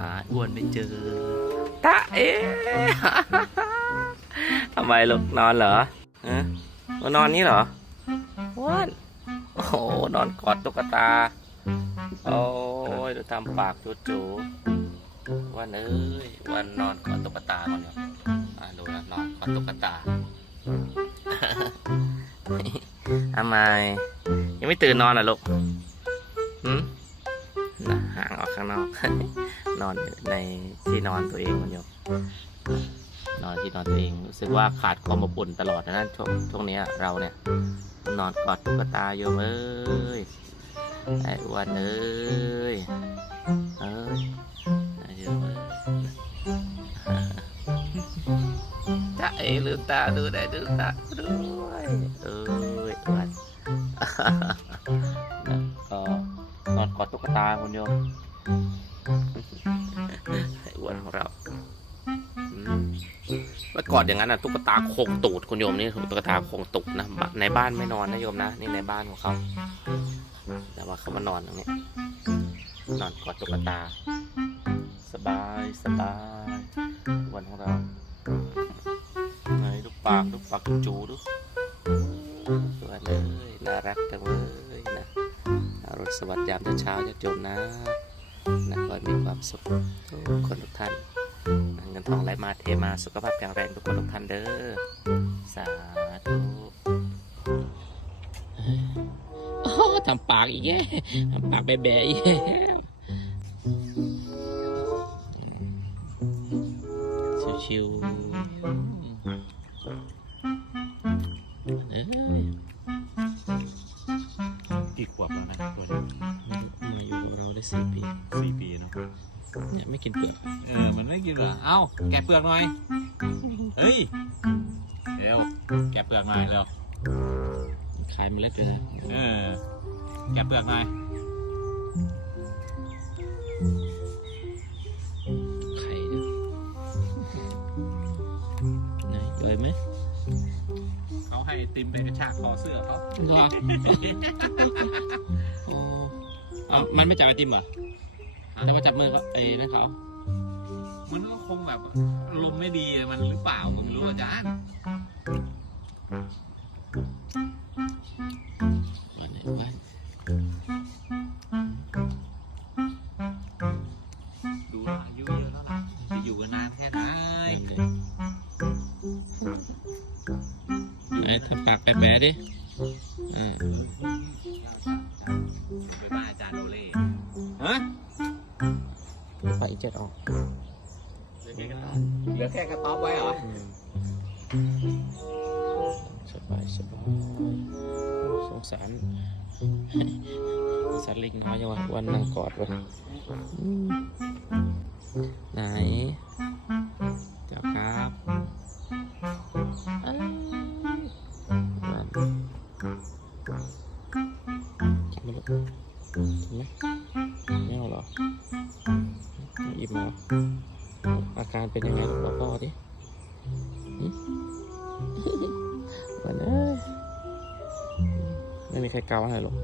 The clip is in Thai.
หาอ้วนไม่เจอตาเอ๋ทำไมลูกนอนเหรอฮะมานอนนี่เหรออ้วนโอ้โหนอนกอดตุ๊กตา โอ้ยดูทำปากจู๋ๆวันเอ้ยวันนอนกอดตุ๊กตาก่อนเนาะอะดูนะนอนกอดตุ๊กตาทำไมยังไม่ตื่นนอนเหรอลูกหืมนะห่างออก ข้างนอก นอนในที่นอนตัวเองมันอยู่นอนที่นอนตัวเองรู้สึกว่าขาดความอบอุ่นตลอดนะช่วงช่วงเนี้ยเราเนี่ย นอนกอดตุ๊กตาโยมเอ้ยไอ้อ้วนเอ้ยเอ้ยไอ้โยมเอ้ยตาเอ๋ลืมตาดูได้ลืมตาด้วยเอ้ยอ้วนนก็นอนกอดตุ๊กตาคุณโยม ไอ้อ้วนของเราเมื่อก่อนอย่างนั้นนะตุ๊กตาโคงตูดคุณโยมนี่ตุ๊กตาโคงตูดนะในบ้านไม่นอนนะโยมนะนี่ในบ้านของเขาแต่ว่าเขามานอนตรงนี้นอนกอดตุ๊กตา สบายสบายวันของเราไหนดูกปากดูปากจูดูสวยเลยน่ารักจังเลยนะอรุณสวัสดิ์ยามเช้าๆญาติโยมนะ นะขอให้มีความสุขทุกคนทุกท่าน เงินทองไหลมาเทมาสุขภาพแข็งแรงทุกคนทุกท่านเด้อ สาธุโอ้ทำปากอีกแย่ทำปากแบะๆอีกแย่ชิวๆ ได้สี่ปีสี่ปีเนาะเนี่ยไม่กินเปลือกเออมันไม่กินเหรอเอ้าแกะเปลือกหน่อยเฮ้ยเร็วแกะเปลือกหน่อยเร็วขายเมล็ดไปเลยเออแกะเปลือกหน่อยไข่เนี่ยไหนเลยไหมเขาให้ติมไปกระชากคอเสื้อเขารออ๋อ เอามันไม่จับไอติมเหรอแล้วมาจับมือเขาไอ้นั่นเขามันก็คงแบบลมณ์ไม่ดีมันหรือเปล่าผมไม่รู้อาจารย์วันไหนวันดูแล้วอายุเยอะแล้วล่ะจะอยู่กันนานแค่ไหนไหนทำปากแปะๆดิ อืมไป ดออกเหลือแค่กระต๊อบไว้เหรอสบายสบายสงสารสัตว์เล็กน้อยจังวะวันนั่งกอดวะอืมไหน เหรออาการเป็นยังไงลูกบอกพ่อดิหึวันเอ้ยไม่มีใครเกาให้หรอก